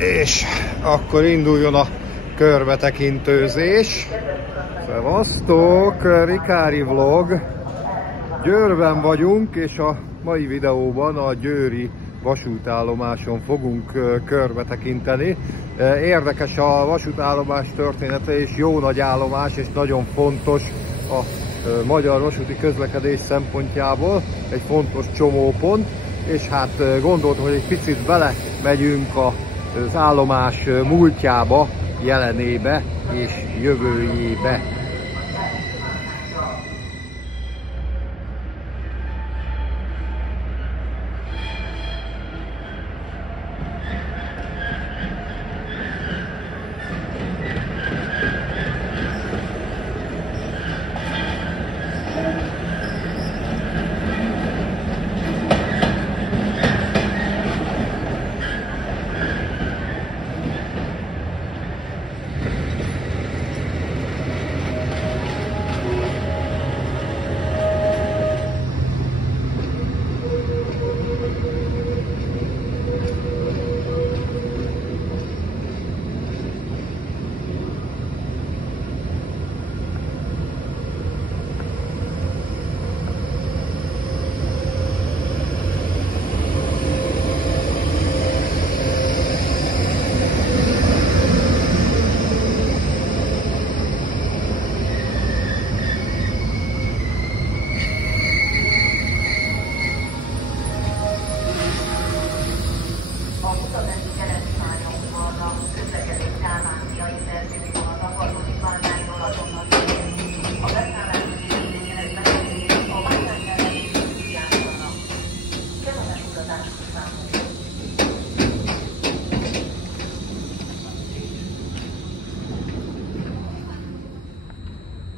És akkor induljon a körbetekintőzés. Szevasztok, Rikári vlog. Győrben vagyunk, és a mai videóban a győri vasútállomáson fogunk körbetekinteni. Érdekes a vasútállomás története, és jó nagy állomás, és nagyon fontos a magyar vasúti közlekedés szempontjából. Egy fontos csomópont, és hát gondoltam, hogy egy picit belemegyünk az állomás múltjába, jelenébe és jövőjébe.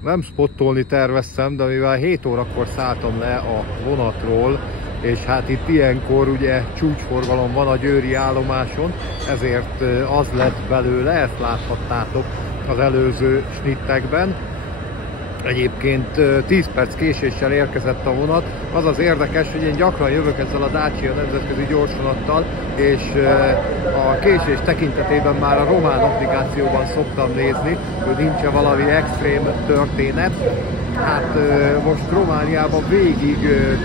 Nem spottolni terveztem, de mivel 7 órakor szálltam le a vonatról, és hát itt ilyenkor ugye csúcsforgalom van a győri állomáson, ezért az lett belőle, ezt láthattátok az előző snittekben. Egyébként 10 perc késéssel érkezett a vonat. Az az érdekes, hogy én gyakran jövök ezzel a Dacia nemzetközi gyorsvonattal, és a késés tekintetében már a román applikációban szoktam nézni, hogy nincs-e valami extrém történet. Hát most Romániában végig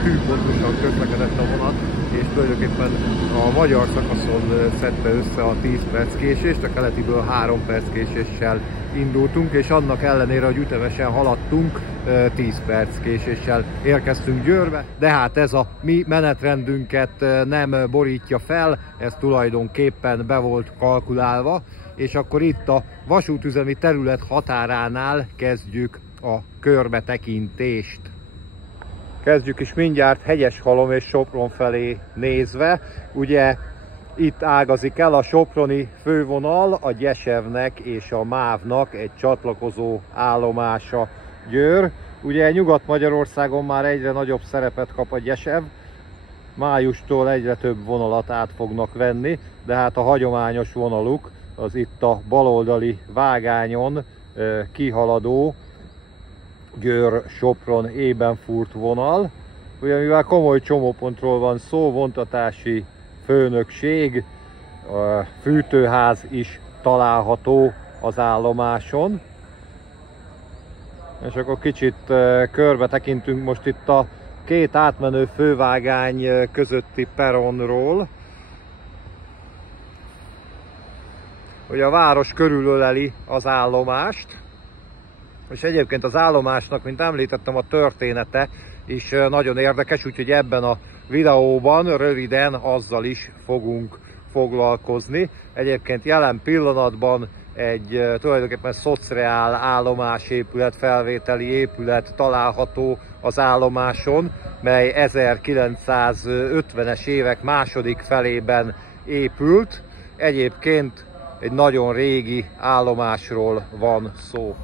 tűpontosan közlekedett a vonat, és tulajdonképpen a magyar szakaszon szedte össze a 10 perc késést, a keletiből 3 perc késéssel indultunk, és annak ellenére, hogy ütemesen haladtunk, 10 perc késéssel érkeztünk Győrbe, de hát ez a mi menetrendünket nem borítja fel, ez tulajdonképpen be volt kalkulálva, és akkor itt a vasútüzemi terület határánál kezdjük a körbetekintést. Kezdjük is mindjárt Hegyeshalom és Sopron felé nézve. Ugye itt ágazik el a soproni fővonal, a Gyesevnek és a MÁV-nak egy csatlakozó állomása Győr. Ugye Nyugat-Magyarországon már egyre nagyobb szerepet kap a Gyesev, májustól egyre több vonalat át fognak venni, de hát a hagyományos vonaluk az itt a baloldali vágányon kihaladó Győr-Sopron Ebenfurt vonal. Ugye mivel komoly csomópontról van szó, vontatási főnökség, a fűtőház is található az állomáson. És akkor kicsit körbe tekintünk most itt a két átmenő fővágány közötti peronról. Ugye a város körülöleli az állomást, és egyébként az állomásnak, mint említettem, a története is nagyon érdekes, úgyhogy ebben a videóban röviden azzal is fogunk foglalkozni. Egyébként jelen pillanatban egy tulajdonképpen szociál állomásépület, felvételi épület található az állomáson, mely 1950-es évek második felében épült. Egyébként egy nagyon régi állomásról van szó.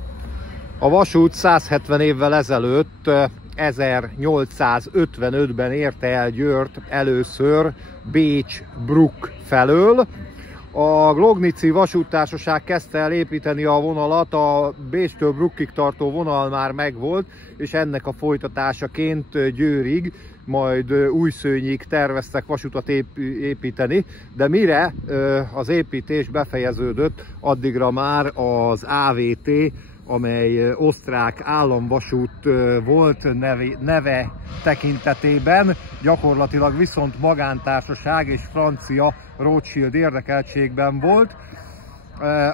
A vasút 170 évvel ezelőtt, 1855-ben érte el Győrt először Bécs-Bruck felől. A Glognici vasúttársaság kezdte el építeni a vonalat, a Bécstől Bruckig tartó vonal már megvolt, és ennek a folytatásaként Győrig, majd Újszőnyig terveztek vasutat építeni, de mire az építés befejeződött, addigra már az AVT, amely osztrák államvasút volt neve tekintetében, gyakorlatilag viszont magántársaság és francia Rothschild érdekeltségben volt,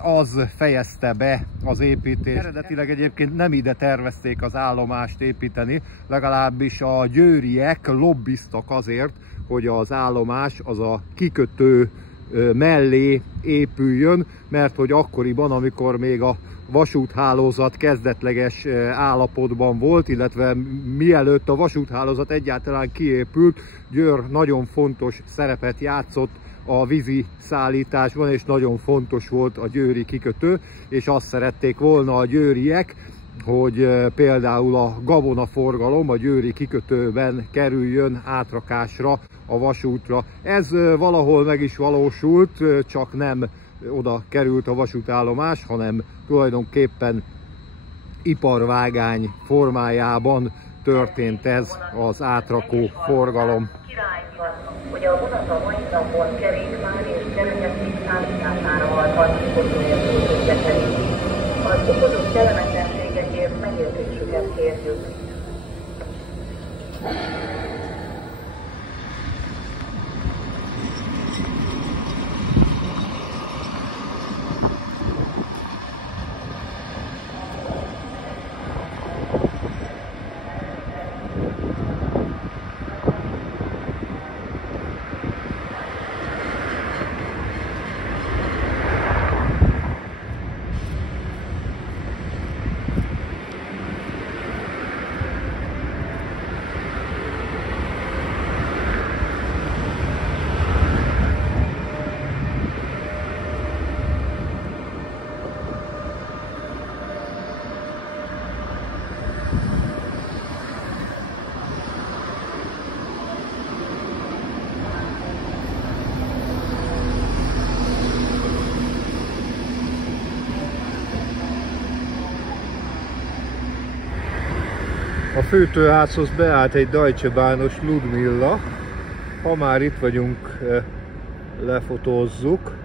az fejezte be az építést. Eredetileg egyébként nem ide tervezték az állomást építeni, legalábbis a győriek lobbiztak azért, hogy az állomás az a kikötő mellé épüljön, mert hogy akkoriban, amikor még a vasúthálózat kezdetleges állapotban volt, illetve mielőtt a vasúthálózat egyáltalán kiépült, Győr nagyon fontos szerepet játszott a vízi szállításban, és nagyon fontos volt a győri kikötő, és azt szerették volna a győriek, hogy például a gabonaforgalom a győri kikötőben kerüljön átrakásra a vasútra. Ez valahol meg is valósult, csak nem oda került a vasútállomás, hanem tulajdonképpen iparvágány formájában történt ez az átrakó forgalom. Hogy a vonat a mai napon kerékpár és kerenyesség szállítására alkalmazott közlekedik. Az okozott kellemetlenségekért megértésüket kérjük. A fűtőházhoz beállt egy Deutsche Bahnos Ludmilla. Ha már itt vagyunk, lefotózzuk.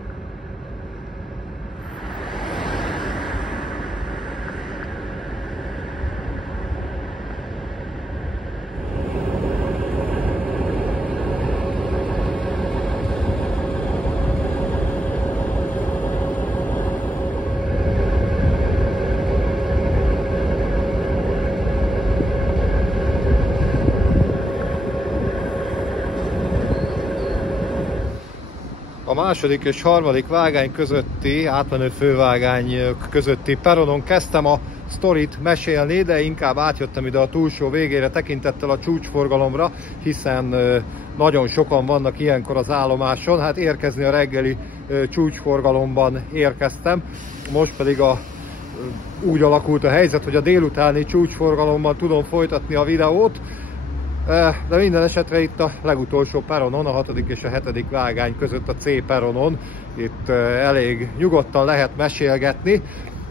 A második és harmadik vágány közötti, átmenő fővágány közötti peronon kezdtem a sztorit mesélni, de inkább átjöttem ide a túlsó végére tekintettel a csúcsforgalomra, hiszen nagyon sokan vannak ilyenkor az állomáson. Hát érkezni a reggeli csúcsforgalomban érkeztem, most pedig úgy alakult a helyzet, hogy a délutáni csúcsforgalomban tudom folytatni a videót, de minden esetre itt a legutolsó peronon, a 6. és a 7. vágány között a C peronon, itt elég nyugodtan lehet mesélgetni.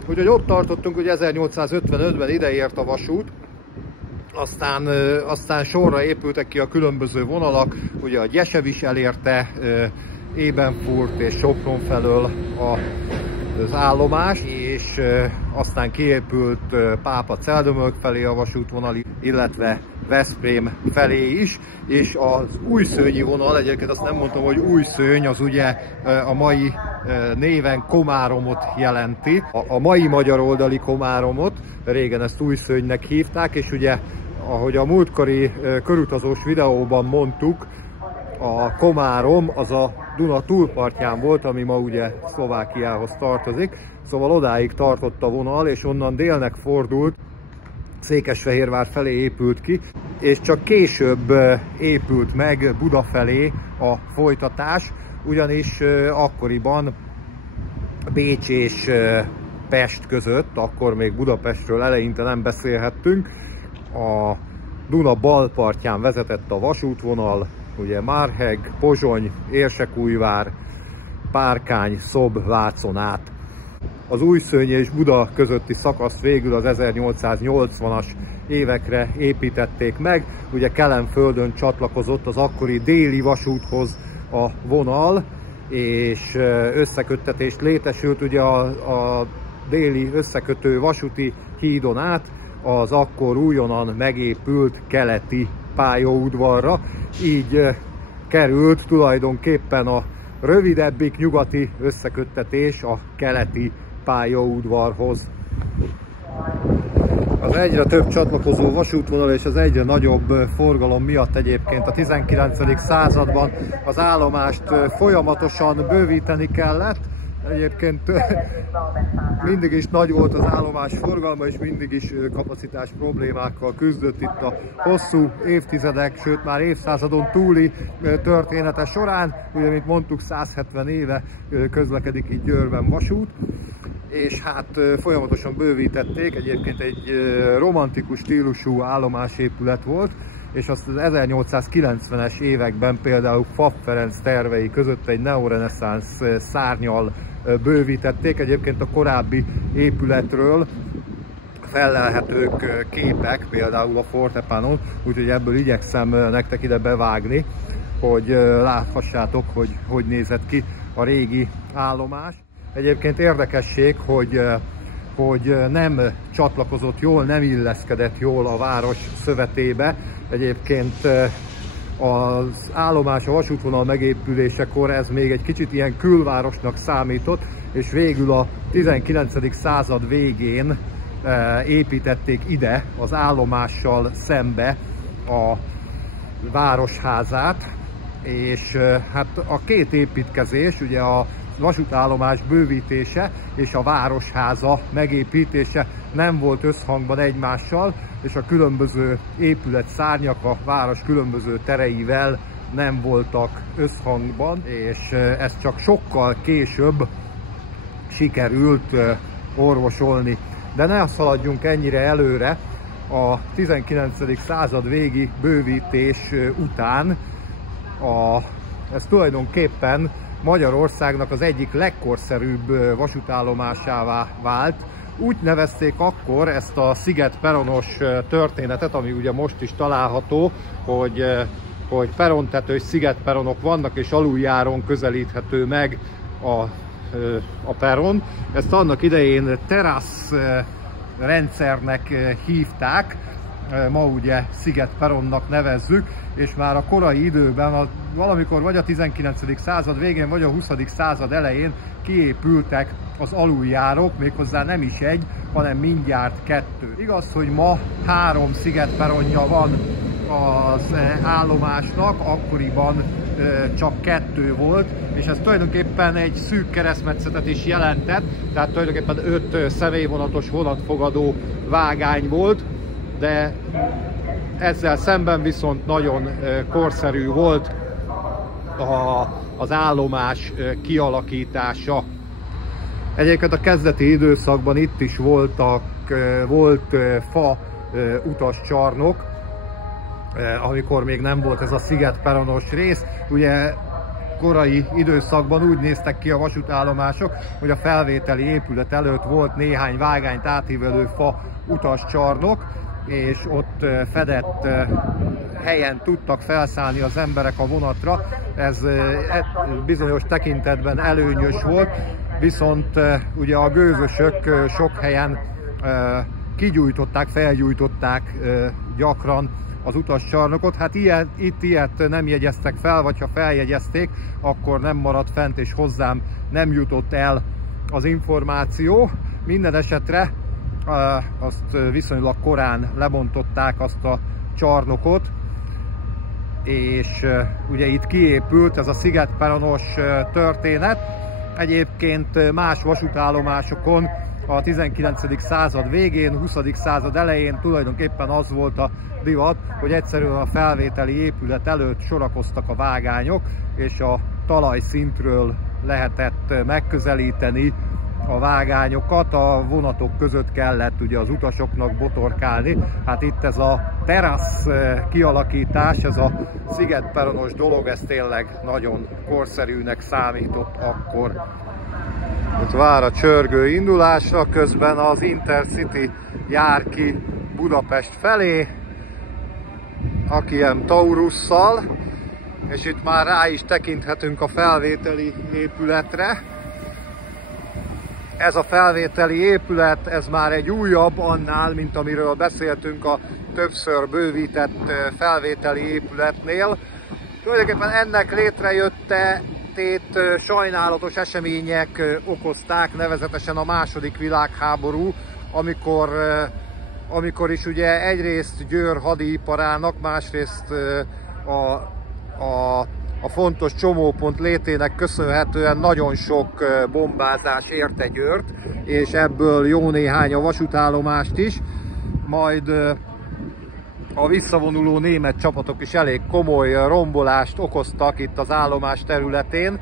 Úgyhogy ott tartottunk, hogy 1855-ben ideért a vasút, aztán sorra épültek ki a különböző vonalak, ugye a Gyesev is elérte, Ebenfurt és Sopron felől az állomás, és aztán kiépült Pápa-Celdömölk felé a vasútvonal, illetve Veszprém felé is, és az újszőnyi vonal, egyébként azt nem mondtam, hogy Újszőny, az ugye a mai néven Komáromot jelenti, a mai magyar oldali Komáromot, régen ezt Újszőnynek hívták, és ugye, ahogy a múltkori körutazós videóban mondtuk, a Komárom az a Duna túlpartján volt, ami ma ugye Szlovákiához tartozik, szóval odáig tartott a vonal, és onnan délnek fordult, Székesfehérvár felé épült ki, és csak később épült meg Buda felé a folytatás, ugyanis akkoriban Bécs és Pest között, akkor még Budapestről eleinte nem beszélhettünk, a Duna bal partján vezetett a vasútvonal, ugye Márheg, Pozsony, Érsekújvár, Párkány-Szob-Vácon át. Az Újszőnye és Buda közötti szakaszt végül az 1880-as évekre építették meg. Ugye Kelenföldön csatlakozott az akkori déli vasúthoz a vonal, és összeköttetés létesült ugye a déli összekötő vasúti hídon át az akkor újonnan megépült keleti pályaudvarra. Így került tulajdonképpen a rövidebbik nyugati összeköttetés a keleti pályaudvarhoz. Az egyre több csatlakozó vasútvonal és az egyre nagyobb forgalom miatt egyébként a 19. században az állomást folyamatosan bővíteni kellett. Egyébként mindig is nagy volt az állomás forgalma, és mindig is kapacitás problémákkal küzdött itt a hosszú évtizedek, sőt már évszázadon túli története során. Ugye, mint mondtuk, 170 éve közlekedik itt Győrben vasút, és hát folyamatosan bővítették. Egyébként egy romantikus stílusú állomásépület volt, és azt az 1890-es években például Pfaff Ferenc tervei között egy neoreneszánsz szárnnyal bővítették. Egyébként a korábbi épületről fellelhetők képek, például a Fortepanon, úgyhogy ebből igyekszem nektek ide bevágni, hogy láthassátok, hogy nézett ki a régi állomás. Egyébként érdekesség, hogy nem csatlakozott jól, nem illeszkedett jól a város szövetébe. Egyébként az állomás, a vasútvonal megépülésekor ez még egy kicsit ilyen külvárosnak számított, és végül a 19. század végén építették ide az állomással szembe a városházát, és hát a két építkezés, ugye a vasútállomás bővítése és a városháza megépítése nem volt összhangban egymással, és a különböző épületszárnyak a város különböző tereivel nem voltak összhangban, és ezt csak sokkal később sikerült orvosolni. De ne szaladjunk ennyire előre, a 19. század végi bővítés után ez tulajdonképpen Magyarországnak az egyik legkorszerűbb vasútállomásává vált. Úgy nevezték akkor ezt a szigetperonos történetet, ami ugye most is található, hogy perontetős szigetperonok vannak, és aluljáron közelíthető meg a peron. Ezt annak idején terasz rendszernek hívták, ma ugye szigetperonnak nevezzük, és már a korai időben, valamikor vagy a 19. század végén, vagy a 20. század elején kiépültek az aluljárok, méghozzá nem is egy, hanem mindjárt 2. Igaz, hogy ma 3 szigetperonja van az állomásnak, akkoriban csak 2 volt, és ez tulajdonképpen egy szűk keresztmetszetet is jelentett, tehát tulajdonképpen 5 személyvonatos vonatfogadó vágány volt, de ezzel szemben viszont nagyon korszerű volt az állomás kialakítása. Egyébként a kezdeti időszakban itt is volt fa utascsarnok, amikor még nem volt ez a szigetperonos rész. Ugye korai időszakban úgy néztek ki a vasútállomások, hogy a felvételi épület előtt volt néhány vágányt átívelő fa utascsarnok, és ott fedett helyen tudtak felszállni az emberek a vonatra. Ez bizonyos tekintetben előnyös volt, viszont ugye a gőzösök sok helyen kigyújtották, felgyújtották gyakran az utascsarnokot. Hát itt ilyet nem jegyeztek fel, vagy ha feljegyezték, akkor nem maradt fent, és hozzám nem jutott el az információ. Minden esetre azt viszonylag korán lebontották, azt a csarnokot, és ugye itt kiépült ez a szigetperonos történet. Egyébként más vasútállomásokon a 19. század végén, 20. század elején tulajdonképpen az volt a divat, hogy egyszerűen a felvételi épület előtt sorakoztak a vágányok, és a talajszintről lehetett megközelíteni a vágányokat, a vonatok között kellett ugye az utasoknak botorkálni. Hát itt ez a terasz kialakítás, ez a szigetperonos dolog, ez tényleg nagyon korszerűnek számított akkor. Itt vár a csörgő indulásra, közben az Intercity jár ki Budapest felé, AKM Taurusszal, és itt már rá is tekinthetünk a felvételi épületre. Ez a felvételi épület, ez már egy újabb annál, mint amiről beszéltünk a többször bővített felvételi épületnél. Tulajdonképpen ennek létrejöttetét sajnálatos események okozták, nevezetesen a II. Világháború, amikor is ugye egyrészt Győr hadiiparának, másrészt a fontos csomópont létének köszönhetően nagyon sok bombázás érte Győrt, és ebből jó néhány a vasútállomást is, majd a visszavonuló német csapatok is elég komoly rombolást okoztak itt az állomás területén,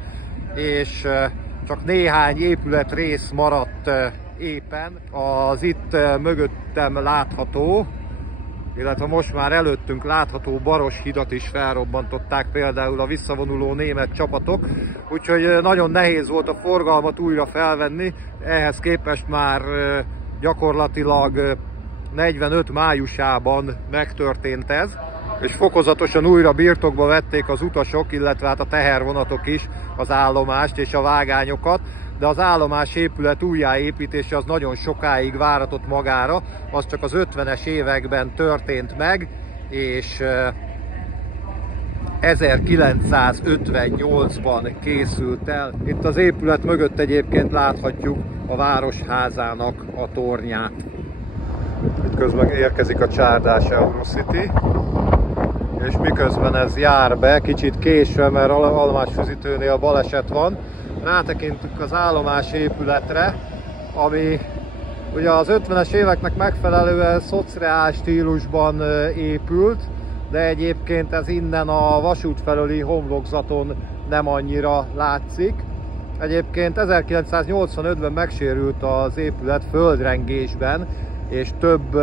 és csak néhány épületrész maradt éppen. Az itt mögöttem látható, illetve most már előttünk látható Baroshidat is felrobbantották például a visszavonuló német csapatok, úgyhogy nagyon nehéz volt a forgalmat újra felvenni, ehhez képest már gyakorlatilag 45 májusában megtörtént ez, és fokozatosan újra birtokba vették az utasok, illetve hát a tehervonatok is az állomást és a vágányokat, de az állomás épület újjáépítése az nagyon sokáig váratott magára, az csak az 50-es években történt meg, és 1958-ban készült el. Itt az épület mögött egyébként láthatjuk a Városházának a tornyát. Itt közben érkezik a csárdás Eurocity, és miközben ez jár be, kicsit késve, mert Almásfüzitőnél baleset van, rátekintünk az állomás épületre, ami ugye az 50-es éveknek megfelelően szociál stílusban épült, de egyébként ez innen a vasút felőli homlokzaton nem annyira látszik. Egyébként 1985-ben megsérült az épület földrengésben, és több,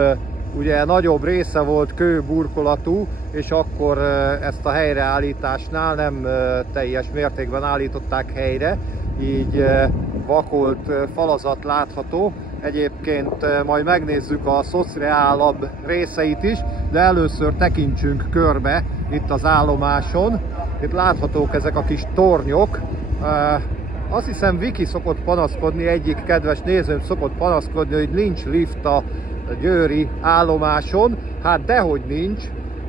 ugye nagyobb része volt kőburkolatú, és akkor ezt a helyreállításnál nem teljes mértékben állították helyre, így vakolt falazat látható. Egyébként majd megnézzük a szociálabb részeit is, de először tekintsünk körbe itt az állomáson. Itt láthatók ezek a kis tornyok. Azt hiszem Viki szokott panaszkodni, egyik kedves nézőm szokott panaszkodni, hogy nincs lift a győri állomáson. Hát dehogy nincs,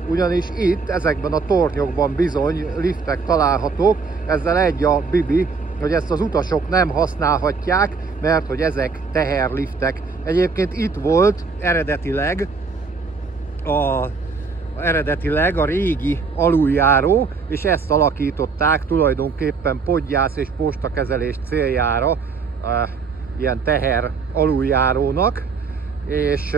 ugyanis itt, ezekben a tornyokban bizony liftek találhatók. Ezzel egy a bibi, hogy ezt az utasok nem használhatják, mert hogy ezek teherliftek. Egyébként itt volt eredetileg a régi aluljáró, és ezt alakították tulajdonképpen podgyász és postakezelés céljára ilyen teher aluljárónak, és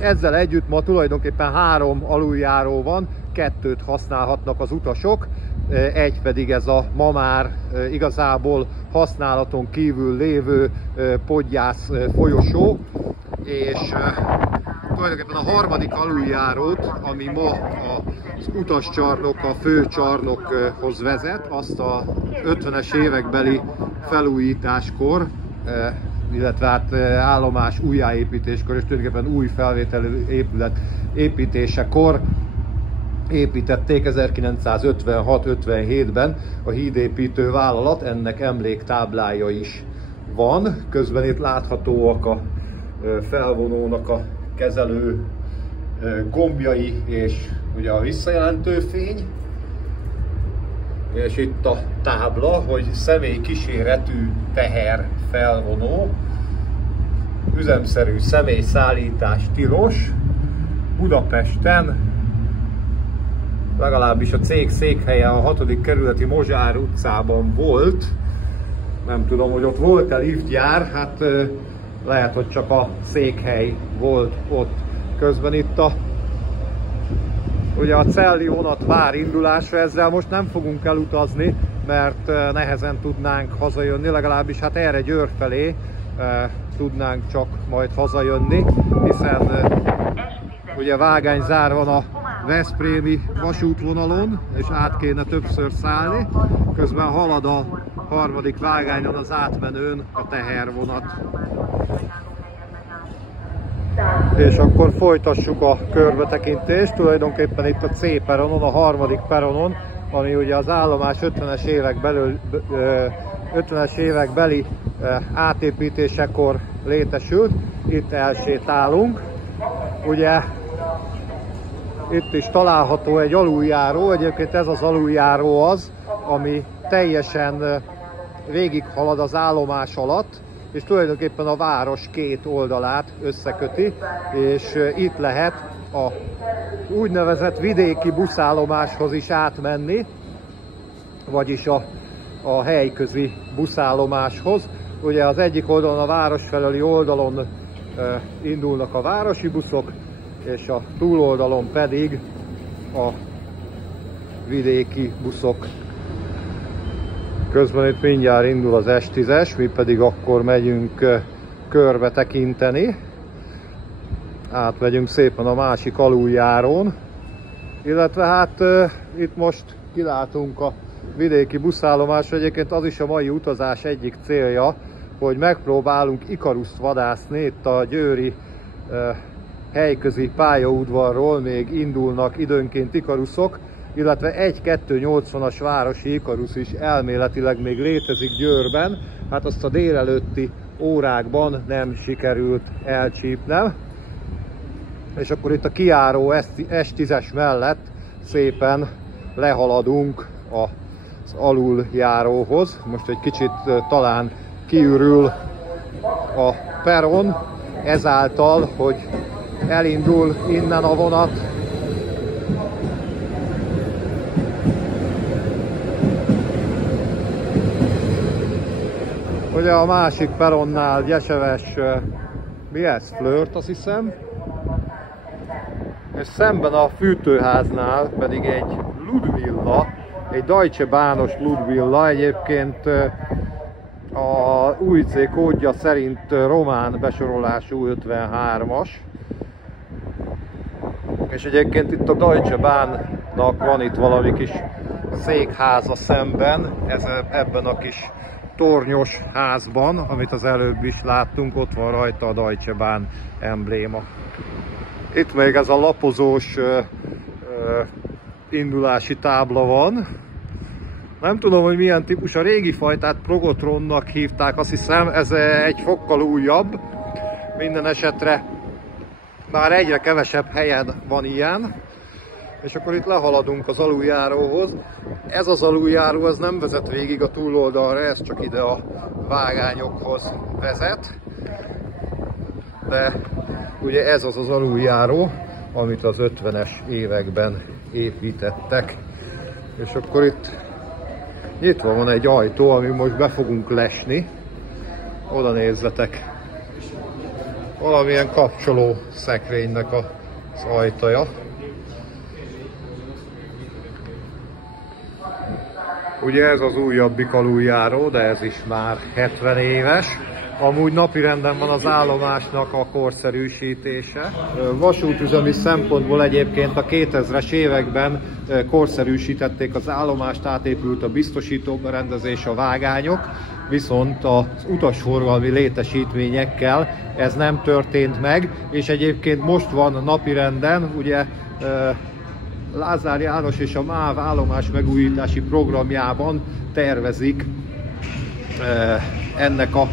ezzel együtt ma tulajdonképpen 3 aluljáró van, 2-t használhatnak az utasok, egy pedig ez a ma már igazából használaton kívül lévő podgyász folyosó, és tulajdonképpen a 3. aluljárót, ami ma az utascsarnok, a főcsarnokhoz vezet, azt a 50-es évekbeli felújításkor, illetve hát állomás újjáépítéskor, és tulajdonképpen új felvételű épület építésekor építették 1956-57-ben a hídépítő vállalat, ennek emléktáblája is van. Közben itt láthatóak a felvonónak a kezelő gombjai és ugye a visszajelentő fény. És itt a tábla, hogy személy kíséretű teher felvonó, üzemszerű személyszállítás tilos, Budapesten, legalábbis a cég székhelye a 6. kerületi Mozsár utcában volt. Nem tudom, hogy ott volt-e liftjár, hát lehet, hogy csak a székhely volt ott. Közben itt ugye a Celli vonat vár indulásra, ezzel most nem fogunk elutazni, mert nehezen tudnánk hazajönni, legalábbis hát erre Győr felé tudnánk csak majd hazajönni, hiszen ugye vágányzár van a veszprémi vasútvonalon, és át kéne többször szállni, közben halad a harmadik vágányon az átmenőn a tehervonat. És akkor folytassuk a körbetekintést, tulajdonképpen itt a C peronon, a harmadik peronon, ami ugye az állomás 50-es évek beli átépítésekor létesült. Itt elsétálunk. Ugye itt is található egy aluljáró, egyébként ez az aluljáró az, ami teljesen végighalad az állomás alatt, és tulajdonképpen a város két oldalát összeköti, és itt lehet a úgynevezett vidéki buszállomáshoz is átmenni, vagyis a helyközi buszállomáshoz. Ugye az egyik oldalon, a város felüli oldalon indulnak a városi buszok, és a túloldalon pedig a vidéki buszok. Közben itt mindjárt indul az S10-es, mi pedig akkor megyünk körbe tekinteni. Átmegyünk szépen a másik aluljárón, illetve hát itt most kilátunk a vidéki buszállomásra. Egyébként az is a mai utazás egyik célja, hogy megpróbálunk Ikaruszt vadászni. Itt a győri helyközi pályaudvarról még indulnak időnként Ikaruszok, illetve egy 280-as városi Ikarusz is elméletileg még létezik Győrben. Hát azt a délelőtti órákban nem sikerült elcsípnem. És akkor itt a kijáró S10-es mellett szépen lehaladunk az aluljáróhoz. Most egy kicsit talán kiürül a peron, ezáltal, hogy elindul innen a vonat. Ugye a másik peronnál gyeseves, mi ez? Flört, azt hiszem. És szemben a fűtőháznál pedig egy Ludvilla, egy Deutsche Bahnos Ludvilla, egyébként a UIC kódja szerint román besorolású 53-as. És egyébként itt a Deutsche Bahnnak van itt valami kis székháza szemben, ebben a kis tornyos házban, amit az előbb is láttunk, ott van rajta a Deutsche Bahn embléma. Itt még ez a lapozós indulási tábla van. Nem tudom, hogy milyen típus, a régi fajtát Progotronnak hívták, azt hiszem, ez egy fokkal újabb. Minden esetre már egyre kevesebb helyen van ilyen. És akkor itt lehaladunk az aluljáróhoz. Ez az aluljáró, ez nem vezet végig a túloldalra, ez csak ide a vágányokhoz vezet. De ugye ez az az aluljáró, amit az 50-es években építettek. És akkor itt nyitva van egy ajtó, ami most be fogunk lesni. Oda nézzetek. Valamilyen kapcsoló szekrénynek az ajtaja. Ugye ez az újabbik aluljáró, de ez is már 70 éves. Amúgy napirenden van az állomásnak a korszerűsítése. Vasútüzemi szempontból egyébként a 2000-es években korszerűsítették az állomást, átépült a biztosítóberendezés, a vágányok, viszont az utasforgalmi létesítményekkel ez nem történt meg, és egyébként most van napirenden, ugye Lázár János és a MÁV állomás megújítási programjában tervezik ennek a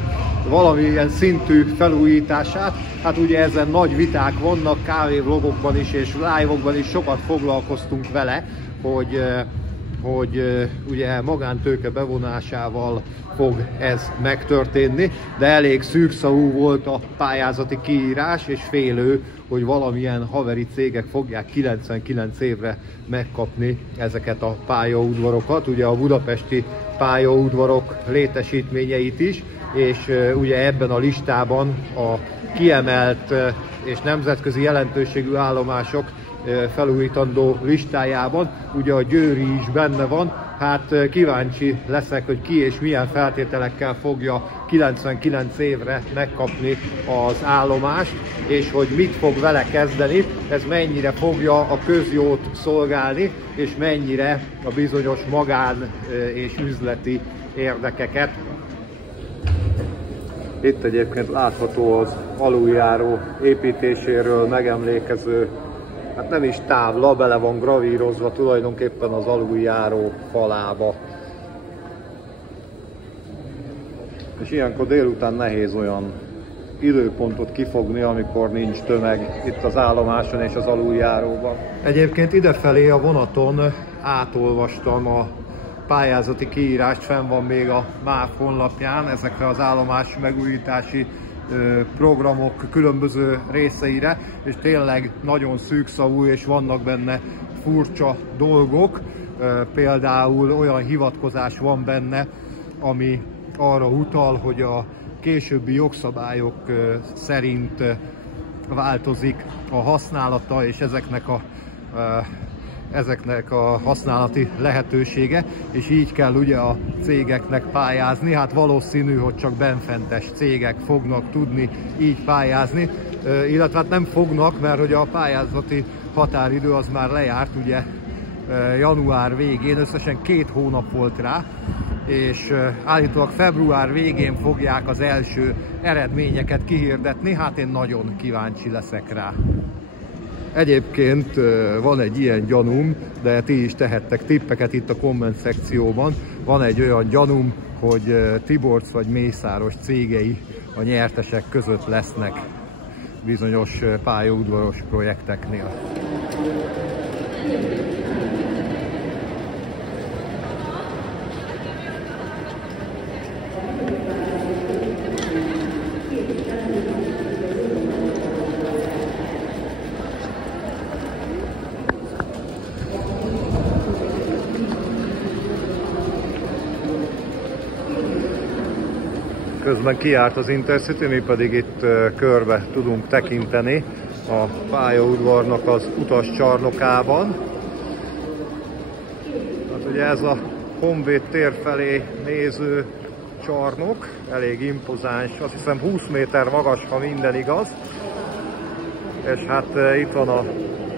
valamilyen szintű felújítását. Hát ugye ezen nagy viták vannak, kávévlogokban is és live-okban is sokat foglalkoztunk vele, hogy ugye magántőke bevonásával fog ez megtörténni, de elég szűkszavú volt a pályázati kiírás, és félő, hogy valamilyen haveri cégek fogják 99 évre megkapni ezeket a pályaudvarokat, ugye a budapesti pályaudvarok létesítményeit is, és ugye ebben a listában a kiemelt és nemzetközi jelentőségű állomások felújítandó listájában ugye a győri is benne van, Hát kíváncsi leszek, hogy ki és milyen feltételekkel fogja 99 évre megkapni az állomást, és hogy mit fog vele kezdeni, ez mennyire fogja a közjót szolgálni, és mennyire a bizonyos magán és üzleti érdekeket. Itt egyébként látható az aluljáró építéséről megemlékező, hát nem is tábla, bele van gravírozva tulajdonképpen az aluljáró falába. És ilyenkor délután nehéz olyan időpontot kifogni, amikor nincs tömeg itt az állomáson és az aluljáróban. Egyébként idefelé a vonaton átolvastam a pályázati kiírást, fenn van még a MÁV honlapján ezekre az állomás megújítási programok különböző részeire, és tényleg nagyon szűkszavú, és vannak benne furcsa dolgok. Például olyan hivatkozás van benne, ami arra utal, hogy a későbbi jogszabályok szerint változik a használata, és ezeknek a használati lehetősége, és így kell ugye a cégeknek pályázni. Hát valószínű, hogy csak benfentes cégek fognak tudni így pályázni, illetve hát nem fognak, mert hogy a pályázati határidő az már lejárt ugye január végén, összesen 2 hónap volt rá, és állítólag február végén fogják az első eredményeket kihirdetni, hát én nagyon kíváncsi leszek rá. Egyébként van egy ilyen gyanúm, de ti is tehettek tippeket itt a komment szekcióban. Van egy olyan gyanúm, hogy Tiborcs vagy Mészáros cégei a nyertesek között lesznek bizonyos pályaudvaros projekteknél. Közben kijárt az Intercity, mi pedig itt körbe tudunk tekinteni a pályaudvarnak az utascsarnokában. Hát ugye ez a Honvéd tér felé néző csarnok, elég impozáns, azt hiszem 20 méter magas, ha minden igaz. És hát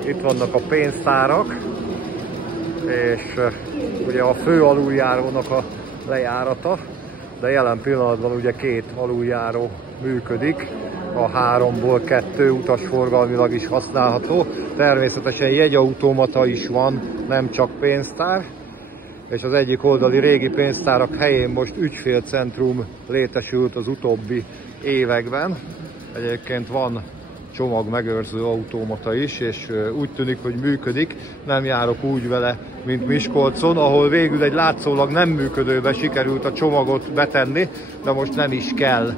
itt vannak a pénztárak, és ugye a fő aluljárónak a lejárata, de jelen pillanatban ugye 2 aluljáró működik, a 3-ból 2 utasforgalmilag is használható. Természetesen jegyautomata is van, nem csak pénztár, és az egyik oldali régi pénztárak helyén most ügyfélcentrum létesült az utóbbi években. Egyébként van csomagmegőrző automata is, és úgy tűnik, hogy működik. Nem járok úgy vele, mint Miskolcon, ahol végül egy látszólag nem működőbe sikerült a csomagot betenni, de most nem is kell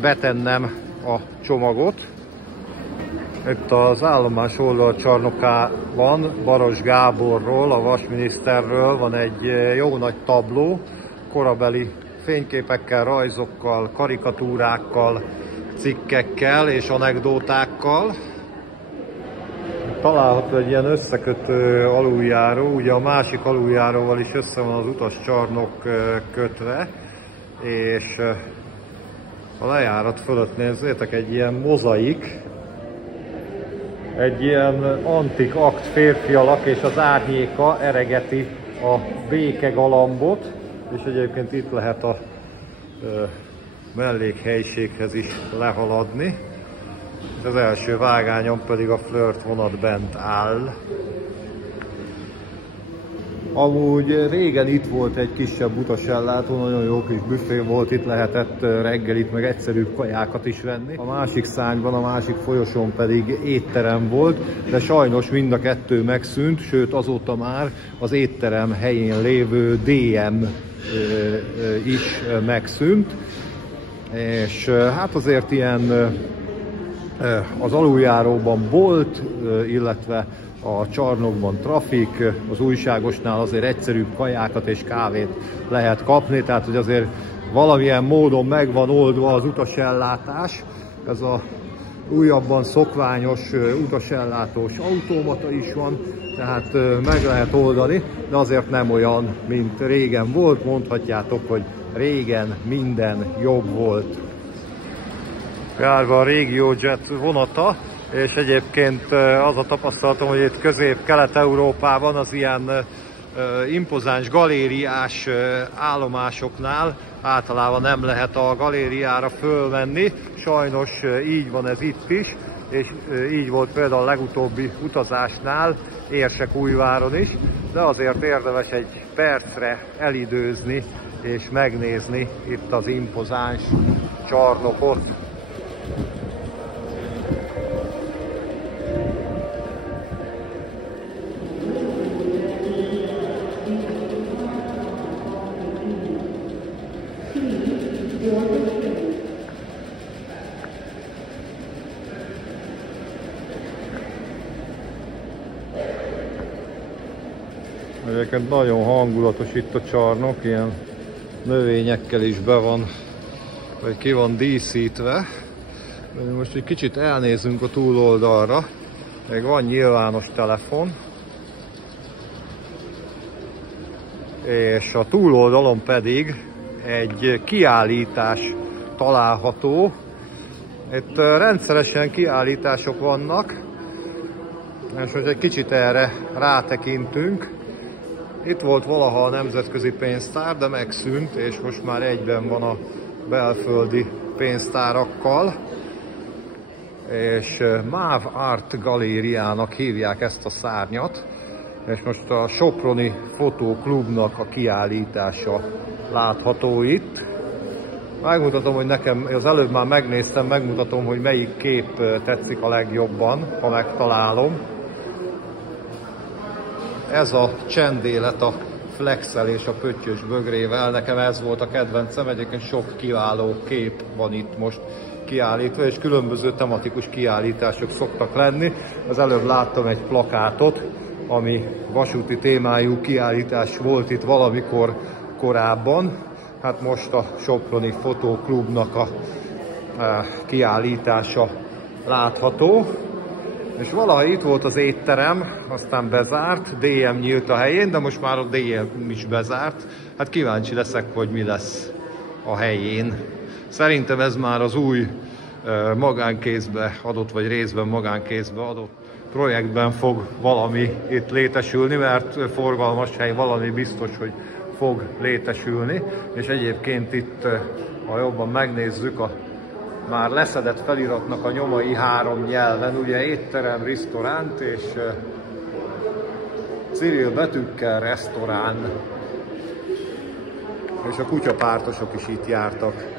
betennem a csomagot. Itt az állomás oldalcsarnokában Baros Gáborról, a vasminiszterről van egy jó nagy tabló, korabeli fényképekkel, rajzokkal, karikatúrákkal, cikkekkel és anekdótákkal. Található egy ilyen összekötő aluljáró, ugye a másik aluljáróval is össze van az utascsarnok kötve, és a lejárat fölött nézzétek, egy ilyen mozaik, egy ilyen antik akt férfi alak és az árnyéka eregeti a békegalambot, és egyébként itt lehet a mellékhelyiséghez is lehaladni. Az első vágányon pedig a Flirt vonat bent áll. Amúgy régen itt volt egy kisebb utasellátó, nagyon jó kis büfé volt, itt lehetett reggelit meg egyszerűbb kajákat is venni. A másik szárnyban, a másik folyosón pedig étterem volt, de sajnos mind a kettő megszűnt, sőt azóta már az étterem helyén lévő DM is megszűnt. És hát azért ilyen az aluljáróban bolt, illetve a csarnokban trafik, az újságosnál azért egyszerűbb kajákat és kávét lehet kapni, tehát hogy azért valamilyen módon meg van oldva az utasellátás. Ez a újabban szokványos utasellátós automata is van, tehát meg lehet oldani, de azért nem olyan, mint régen volt. Mondhatjátok, hogy régen minden jobb volt. Járva a RegioJet vonata, és egyébként az a tapasztalatom, hogy itt Közép-Kelet-Európában az ilyen impozáns galériás állomásoknál általában nem lehet a galériára fölmenni. Sajnos így van ez itt is, és így volt például a legutóbbi utazásnál Érsekújváron is, de azért érdemes egy percre elidőzni és megnézni itt az impozáns csarnokot. Egyébként nagyon hangulatos itt a csarnok, ilyen növényekkel is be van, vagy ki van díszítve. Most egy kicsit elnézünk a túloldalra, még van nyilvános telefon, és a túloldalon pedig egy kiállítás található. Itt rendszeresen kiállítások vannak, és most egy kicsit erre rátekintünk. Itt volt valaha a nemzetközi pénztár, de megszűnt, és most már egyben van a belföldi pénztárakkal. És MÁV Art Galériának hívják ezt a szárnyat, és most a Soproni Fotóklubnak a kiállítása látható itt. Megmutatom, hogy nekem, az előbb már megnéztem, megmutatom, hogy melyik kép tetszik a legjobban, ha megtalálom. Ez a csendélet a Flexel és a Pöttyös bögrével, nekem ez volt a kedvencem, egyébként sok kiváló kép van itt most kiállítva, és különböző tematikus kiállítások szoktak lenni. Az előbb láttam egy plakátot, ami vasúti témájú kiállítás volt itt valamikor korábban. Hát most a Soproni Fotóklubnak a kiállítása látható. És valaha itt volt az étterem, aztán bezárt, DM nyílt a helyén, de most már a DM is bezárt. Hát kíváncsi leszek, hogy mi lesz a helyén. Szerintem ez már az új magánkézbe adott, vagy részben magánkézbe adott projektben fog valami itt létesülni, mert forgalmas hely, valami biztos, hogy fog létesülni. És egyébként itt, ha jobban megnézzük, a már leszedett feliratnak a nyomai 3 nyelven, ugye étterem, restaurant és cirill betűkkel restaurán. És a kutyapártosok is itt jártak.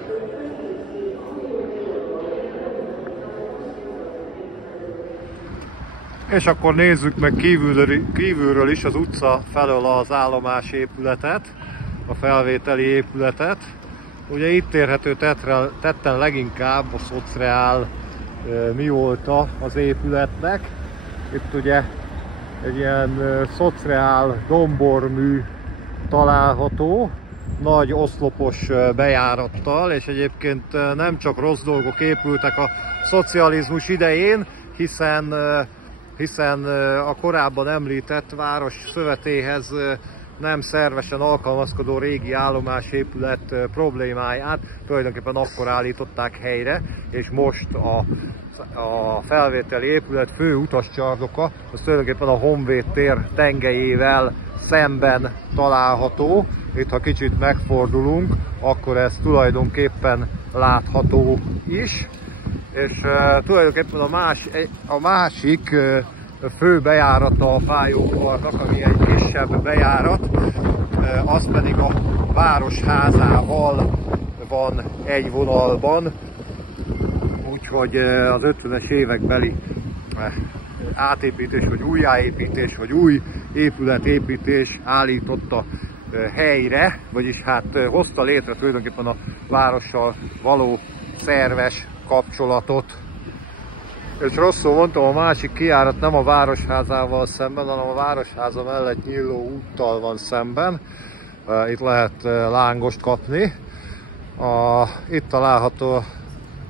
És akkor nézzük meg kívülről is az utca felől az állomás épületet, a felvételi épületet. Ugye itt érhető tetten leginkább a szociál mióta az épületnek. Itt ugye egy ilyen szociál dombormű található, nagy oszlopos bejárattal, és egyébként nem csak rossz dolgok épültek a szocializmus idején, hiszen a korábban említett város szövetéhez nem szervesen alkalmazkodó régi állomásépület problémáját tulajdonképpen akkor állították helyre, és most a felvételi épület fő utascsarnoka az tulajdonképpen a Honvéd tér tengelyével szemben található. Itt, ha kicsit megfordulunk, akkor ez tulajdonképpen látható is. És tulajdonképpen a másik fő bejárata a Fájóparknak, ami egy kisebb bejárat, az pedig a Városházával van egy vonalban, úgyhogy az 50-es évekbeli átépítés, vagy újjáépítés, vagy új épületépítés állította helyre, vagyis hát hozta létre tulajdonképpen a várossal való szerves kapcsolatot. És rosszul mondtam, a másik kijárat nem a Városházával szemben, hanem a Városháza mellett nyíló úttal van szemben. Itt lehet lángost kapni. Itt található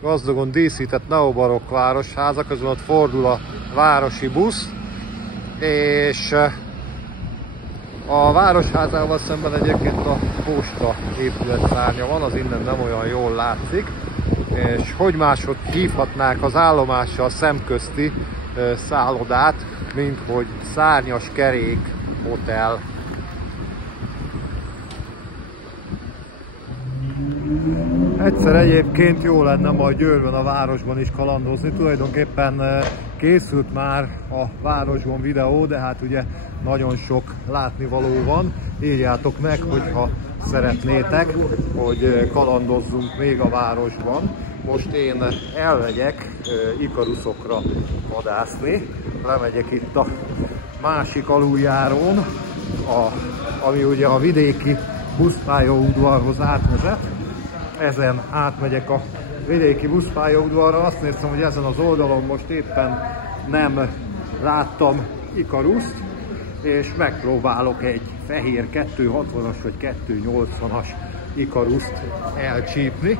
gazdagon díszített neobarokk városháza, közben ott fordul a városi busz, és a városházával szemben egyébként a posta épületszárnya van, az innen nem olyan jól látszik, és hogy máshogy hívhatnák az állomással szemközti szállodát, mint hogy Szárnyas Kerék Hotel. Egyszer egyébként jó lenne majd Győrben, a városban is kalandozni. Tulajdonképpen készült már a városban videó, de hát ugye nagyon sok látnivaló van. Írjátok meg, hogyha szeretnétek, hogy kalandozzunk még a városban. Most én elmegyek ikaruszokra vadászni. Lemegyek itt a másik aluljárón, ami ugye a vidéki buszpályaudvarhoz átvezet. Ezen átmegyek a vidéki buszpályaudvarra. Azt néztem, hogy ezen az oldalon most éppen nem láttam ikaruszt, és megpróbálok egy fehér 260-as vagy 280-as ikaruszt elcsípni.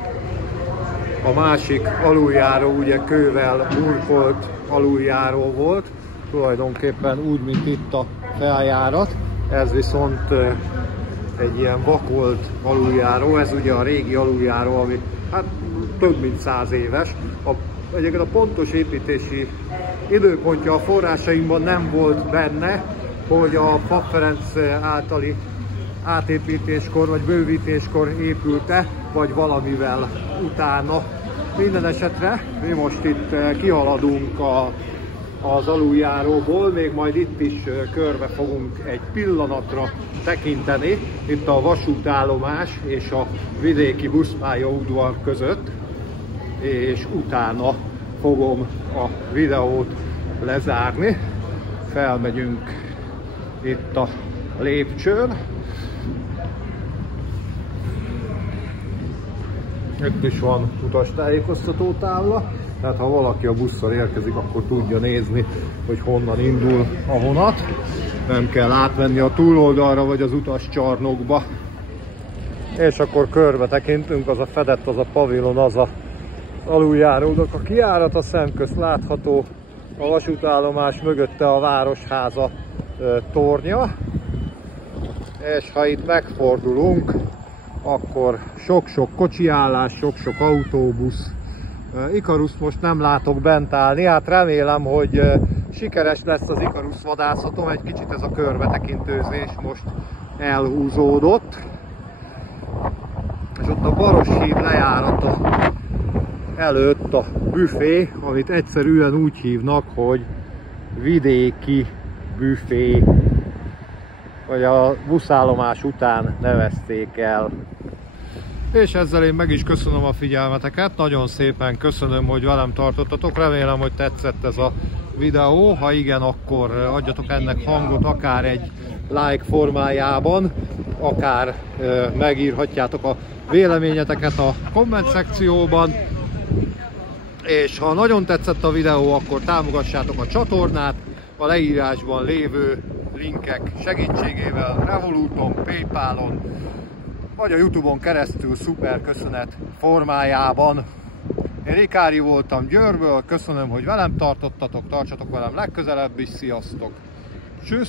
A másik aluljáró ugye kővel burkolt aluljáró volt, tulajdonképpen úgy, mint itt a feljárat. Ez viszont egy ilyen vakolt aluljáró, ez ugye a régi aluljáró, ami hát több mint 100 éves. Egyébként a pontos építési időpontja a forrásainkban nem volt benne, hogy a Pap Ferenc általi átépítéskor vagy bővítéskor épült-e, vagy valamivel utána. Minden esetre mi most itt kihaladunk az aluljáró,ból, még majd itt is körbe fogunk egy pillanatra tekinteni, itt a vasútállomás és a vidéki buszpályaudvar között, és utána fogom a videót lezárni. Felmegyünk itt a lépcsőn. Itt is van utastájékoztató tábla, tehát ha valaki a busszal érkezik, akkor tudja nézni, hogy honnan indul a vonat. Nem kell átmenni a túloldalra vagy az utascsarnokba. És akkor körbe tekintünk, az a fedett, az a pavilon, az a aluljárónak a kijárata, szemközt látható a vasútállomás mögötte a városháza tornya. És ha itt megfordulunk, akkor sok-sok kocsiállás, sok-sok autóbusz. Ikaruszt most nem látok bent állni, hát remélem, hogy sikeres lesz az ikarusz vadászatom. Egy kicsit ez a körbetekintőzés most elhúzódott. És ott a Baroshíd lejárata előtt a büfé, amit egyszerűen úgy hívnak, hogy vidéki büfé, vagy a buszállomás után nevezték el. És ezzel én meg is köszönöm a figyelmeteket, nagyon szépen köszönöm, hogy velem tartottatok, remélem, hogy tetszett ez a videó, ha igen, akkor adjatok ennek hangot, akár egy like formájában, akár megírhatjátok a véleményeteket a komment szekcióban, és ha nagyon tetszett a videó, akkor támogassátok a csatornát a leírásban lévő linkek segítségével, Revoluton, PayPal-on, vagy a YouTube-on keresztül szuper köszönet formájában. Én Rikári voltam Győrből, köszönöm, hogy velem tartottatok, tartsatok velem legközelebb is, sziasztok! Tschüss!